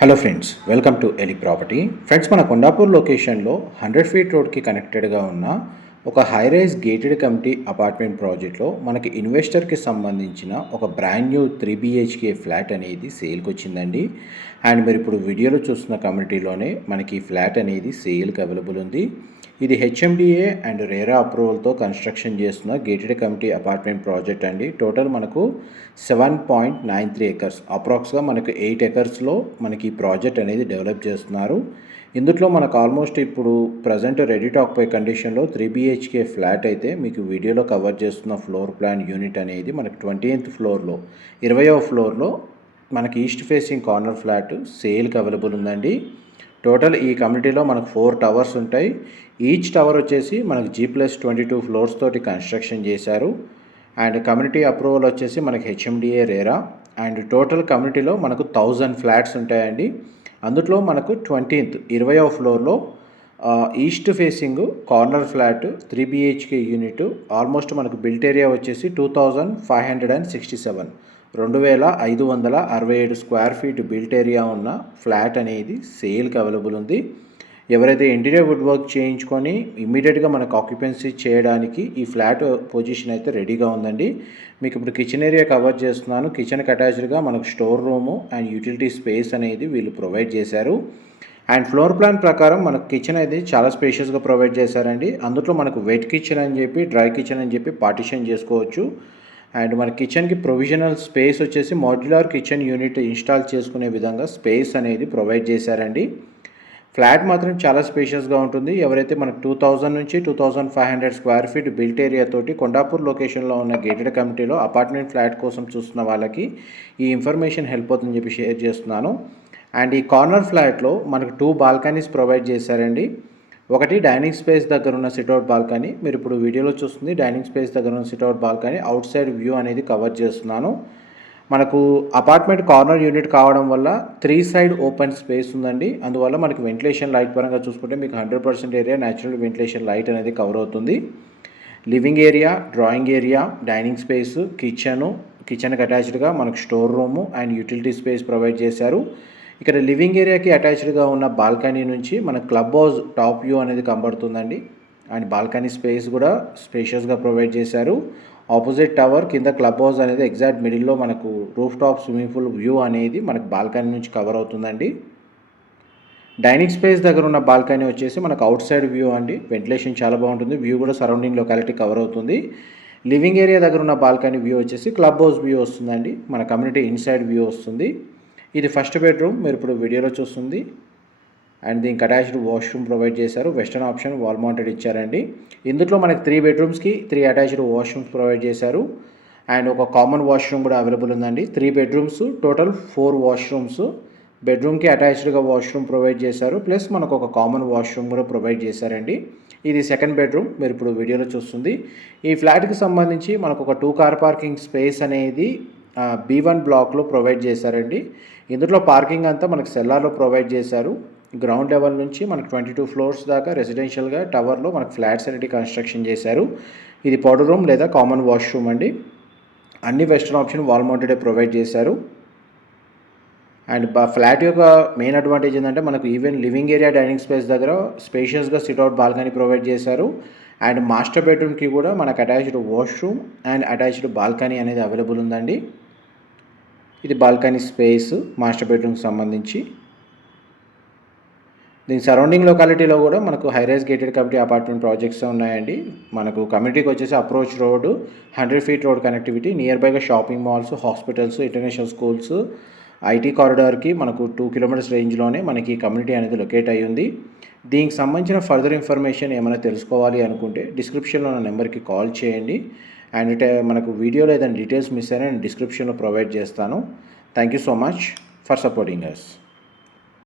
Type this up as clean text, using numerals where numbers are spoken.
Hello friends, welcome to ఎలి property. Friends, మన కొండాపూర్ లొకేషన్లో 100 ఫీట్ రోడ్కి కనెక్టెడ్గా ఉన్న ఒక high rise gated community apartment ప్రాజెక్ట్లో మనకి ఇన్వెస్టర్కి సంబంధించిన ఒక బ్రాండ్ న్యూ 3 BHK ఫ్లాట్ అనేది సేల్కి వచ్చిందండి. అండ్ మీరు ఇప్పుడు వీడియోలో చూస్తున్న కమ్యూనిటీలోనే మనకి ఈ ఫ్లాట్ అనేది సేల్కి అవైలబుల్ ఉంది. ఇది HMDA అండ్ రేరా అప్రూవల్తో కన్స్ట్రక్షన్ చేస్తున్న గేటెడ్ కమ్యూనిటీ అపార్ట్మెంట్ ప్రాజెక్ట్ అండి. టోటల్ మనకు 7.93 ఎకర్స్, అప్రాక్స్గా మనకు 8 ఎకర్స్లో మనకి ఈ ప్రాజెక్ట్ అనేది డెవలప్ చేస్తున్నారు. ఇందులో మనకు ఆల్మోస్ట్ ఇప్పుడు ప్రజెంట్ రెడీ టు ఆక్యుపై కండిషన్లో 3 BHK ఫ్లాట్ అయితే మీకు వీడియోలో కవర్ చేస్తున్న ఫ్లోర్ ప్లాన్ యూనిట్ అనేది మనకి 20th ఫ్లోర్లో 20వ ఫ్లోర్లో మనకి ఈస్ట్ ఫేసింగ్ కార్నర్ ఫ్లాట్ సేల్కి అవైలబుల్ ఉందండి. టోటల్ ఈ కమ్యూనిటీలో మనకు 4 టవర్స్ ఉంటాయి. ఈచ్ టవర్ వచ్చేసి మనకు G+22 ఫ్లోర్స్ తోటి కన్స్ట్రక్షన్ చేశారు. అండ్ కమ్యూనిటీ అప్రూవల్ వచ్చేసి మనకి HMDA రేరా. అండ్ టోటల్ కమ్యూనిటీలో మనకు 1000 ఫ్లాట్స్ ఉంటాయండి. అందులో మనకు 20వ ఫ్లోర్లో east facing corner flat 3 BHK unit almost మనకు బిల్ట్ ఏరియా వచ్చేసి 2567 2567 స్క్వేర్ ఫీట్ బిల్ట్ ఏరియా ఉన్న ఫ్లాట్ అనేది సేల్కి అవైలబుల్ ఉంది. ఎవరైతే ఇంటీరియర్ వుడ్ వర్క్ చేయించుకొని ఇమ్మీడియట్గా మనకు ఆక్యుపెన్సీ చేయడానికి ఈ ఫ్లాట్ పొజిషన్ అయితే రెడీగా ఉందండి. మీకు ఇప్పుడు కిచెన్ ఏరియా కవర్ చేస్తున్నాను. కిచెన్కి అటాచ్డ్గా మనకు store room and utility space అనేది వీళ్ళు ప్రొవైడ్ చేశారు. అండ్ ఫ్లోర్ ప్లాన్ ప్రకారం మనకు కిచెన్ అయితే చాలా స్పేషియస్గా ప్రొవైడ్ చేశారండి. అందులో మనకు వెట్ కిచెన్ అని చెప్పి, డ్రై కిచెన్ అని చెప్పి పార్టిషన్ చేసుకోవచ్చు. అండ్ మన కిచెన్కి ప్రొవిజనల్ స్పేస్ వచ్చేసి మాడ్యులర్ కిచెన్ యూనిట్ ఇన్స్టాల్ చేసుకునే విధంగా స్పేస్ అనేది ప్రొవైడ్ చేశారండి. ఫ్లాట్ మాత్రం చాలా స్పేషియస్గా ఉంటుంది. ఎవరైతే మనకు 2000 నుంచి 2500 స్క్వేర్ ఫీట్ బిల్ట్ ఏరియా తోటి కొండాపూర్ లొకేషన్లో ఉన్న గేటెడ్ కమ్యూనిటీలో అపార్ట్మెంట్ ఫ్లాట్ కోసం చూస్తున్న వాళ్ళకి ఈ ఇన్ఫర్మేషన్ హెల్ప్ అవుతుందని చెప్పి షేర్ చేస్తున్నాను. అండ్ ఈ కార్నర్ ఫ్లాట్లో మనకు 2 బాల్కనీస్ ప్రొవైడ్ చేశారండి. ఒకటి డైనింగ్ స్పేస్ దగ్గర ఉన్న సిట్అవుట్ బాల్కనీ, మీరు ఇప్పుడు వీడియోలో చూస్తుంది డైనింగ్ స్పేస్ దగ్గర ఉన్న sit-out balcony. Out side view అనేది కవర్ చేస్తున్నాను. మనకు అపార్ట్మెంట్ కార్నర్ యూనిట్ కావడం వల్ల 3 సైడ్ ఓపెన్ స్పేస్ ఉందండి. అందువల్ల మనకి వెంటిలేషన్ లైట్ పరంగా చూసుకుంటే మీకు 100% ఏరియా న్యాచురల్ వెంటిలేషన్ లైట్ అనేది కవర్ అవుతుంది. Living area, drawing area, dining space, కిచెన్కి అటాచ్డ్గా మనకు store room and utility space provide చేశారు. ఇక్కడ లివింగ్ ఏరియాకి అటాచ్డ్గా ఉన్న బాల్కనీ నుంచి మన క్లబ్ హౌస్ టాప్ వ్యూ అనేది కనబడుతుందండి. అండ్ బాల్కనీ స్పేస్ కూడా స్పేషియస్గా ప్రొవైడ్ చేశారు. ఆపోజిట్ టవర్ కింద క్లబ్ హౌస్ అనేది ఎగ్జాక్ట్ మిడిల్లో మనకు roof top swimming pool view అనేది మనకు బాల్కనీ నుంచి కవర్ అవుతుందండి. డైనింగ్ స్పేస్ దగ్గర ఉన్న బాల్కనీ వచ్చేసి మనకు అవుట్ సైడ్ వ్యూ అండి. వెంటిలేషన్ చాలా బాగుంటుంది. వ్యూ కూడా సరౌండింగ్ లొకాలిటీ కవర్ అవుతుంది. లివింగ్ ఏరియా దగ్గర ఉన్న బాల్కనీ వ్యూ వచ్చేసి క్లబ్ హౌస్ వ్యూ వస్తుందండి. మన కమ్యూనిటీ ఇన్సైడ్ వ్యూ వస్తుంది. ఇది ఫస్ట్ బెడ్రూమ్, మీరు ఇప్పుడు వీడియోలో చూస్తుంది. అండ్ దీనికి అటాచ్డ్ వాష్రూమ్ ప్రొవైడ్ చేశారు. వెస్టర్న్ ఆప్షన్ వాల్ మౌంటెడ్ ఇచ్చారండి. ఇందులో మనకి 3 బెడ్రూమ్స్కి 3 అటాచ్డ్ వాష్రూమ్స్ ప్రొవైడ్ చేశారు. అండ్ ఒక కామన్ వాష్రూమ్ కూడా అవైలబుల్ ఉందండి. 3 బెడ్రూమ్స్, టోటల్ 4 వాష్రూమ్స్. బెడ్రూమ్కి అటాచ్డ్గా వాష్రూమ్ ప్రొవైడ్ చేశారు. ప్లస్ మనకు ఒక కామన్ వాష్రూమ్ కూడా ప్రొవైడ్ చేశారండి. ఇది సెకండ్ బెడ్రూమ్, మీరు ఇప్పుడు వీడియోలో చూస్తుంది. ఈ ఫ్లాట్కి సంబంధించి మనకు ఒక 2 కార్ పార్కింగ్ స్పేస్ అనేది B1 బ్లాక్లో ప్రొవైడ్ చేశారండి. ఇందులో పార్కింగ్ అంతా మనకు సెల్లార్లో ప్రొవైడ్ చేశారు. గ్రౌండ్ లెవెల్ నుంచి మనకు 22 ఫ్లోర్స్ దాకా రెసిడెన్షియల్గా టవర్లో మనకు ఫ్లాట్స్ అనేది కన్స్ట్రక్షన్ చేశారు. ఇది పౌడర్ రూమ్ లేదా కామన్ వాష్రూమ్ అండి. అన్ని western option wall mounted provide చేశారు. అండ్ ఫ్లాట్ యొక్క మెయిన్ అడ్వాంటేజ్ ఏంటంటే మనకు even living area, dining space దగ్గర స్పేషియస్గా సిట్అవుట్ బాల్కనీ ప్రొవైడ్ చేశారు. అండ్ మాస్టర్ బెడ్రూమ్కి కూడా మనకు attached washroom and attached balcony అనేది అవైలబుల్ ఉందండి. ఇది బాల్కనీ స్పేస్ మాస్టర్ బెడ్రూమ్కి సంబంధించి. దీని సరౌండింగ్ లొకాలిటీలో కూడా మనకు high rise gated community apartment projects ఉన్నాయండి. మనకు కమ్యూనిటీకి వచ్చేసి approach road, 100 feet road connectivity, near బైగా shopping malls, hospitals, international schools, IT కారిడార్కి మనకు 2 కిలోమీటర్స్ రేంజ్లోనే మనకి కమ్యూనిటీ అనేది లొకేట్ అయ్యి ఉంది. దీనికి సంబంధించిన ఫర్దర్ ఇన్ఫర్మేషన్ ఏమైనా తెలుసుకోవాలి అనుకుంటే డిస్క్రిప్షన్లో ఉన్న నెంబర్కి కాల్ చేయండి. అండ్ మనకు వీడియోలో ఏదైనా డీటెయిల్స్ మిస్ అయినా నేను డిస్క్రిప్షన్లో ప్రొవైడ్ చేస్తాను. Thank you so much for supporting us.